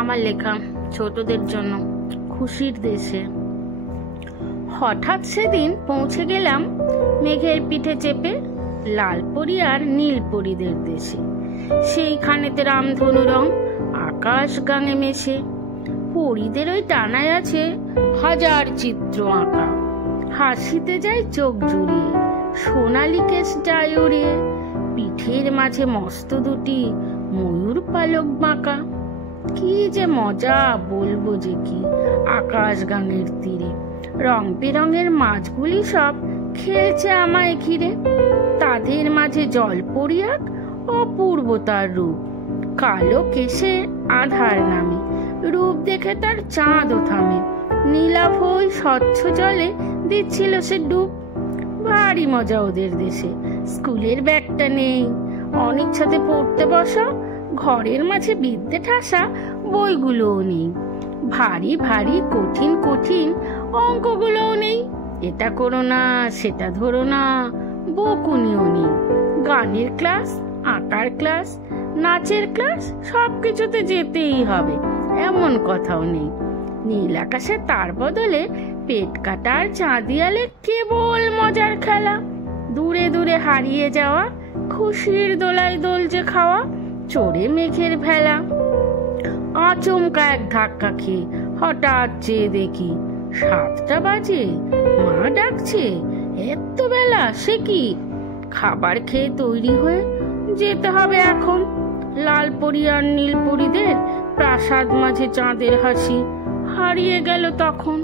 আমার লেখা ছোটদের জন্য খুশির দেশে। হঠাৎ সেদিন পৌঁছে গেলাম মেঘের পিঠে চেপে লালপরি আর নীলপরিদের দেশে। সেইখানেতে রামধনু রং আকাশ গাঙে মেশে, পরিদের ওই টানায় আছে হাজার চিত্র আঁকা। হাসিতে যায় চোখ জুড়িয়ে, সোনালি কেশ যায় উড়িয়ে, পিঠের মাঝে মস্ত দুটি ময়ূর পালক বাঁকা। কি যে মজা বলবো যে কি, আকাশ গাঙের তীরে রং বেরঙের মাছগুলি সব খেলছে আমায় ঘিরে। তাদের মাঝে জলপরি এক অপূর্ব তার রূপ, কালো কেশে আধার নামে, রূপ দেখে তার চাঁদও থামে। নীলাভ ওই স্বচ্ছ জলে দিচ্ছিল সে ডুব। ভারী মজা ওদের দেশে, স্কুলের ব্যাগটা নেই, অনিচ্ছাতে পড়তে বসা, ঘরের মাঝে বিদ্যে ঠাসা বইগুলোও নেই। ভারী ভারী কঠিন কঠিন অঙ্কগুলোও নেই। এটা করো না সেটা ধরো না বকুনিও নেই। গানের ক্লাস, আঁকার ক্লাস, নাচের ক্লাস সবকিছুতে যেতেই হবে এমন কথাও নেই। নীল আকাশে তার বদলে পেট কাটার চাঁদিয়ালে কেবল মজার খেলা। দূরে দূরে হারিয়ে যাওয়া, খুশির দোলায় দোলছে খাওয়া, চড়ে মেঘের ভেলা। আচমকা এক ধাক্কা খেয়ে হঠাৎ চেয়ে দেখি 7টা বাজে, মা ডাকছে এত বেলা, সে কি? খাবার খেয়ে তৈরি হয়ে যেতে হবে এখন। লালপরি আর নীলপরিদের প্রাসাদ মাঝে চাঁদের হাসি হারিয়ে গেল তখন।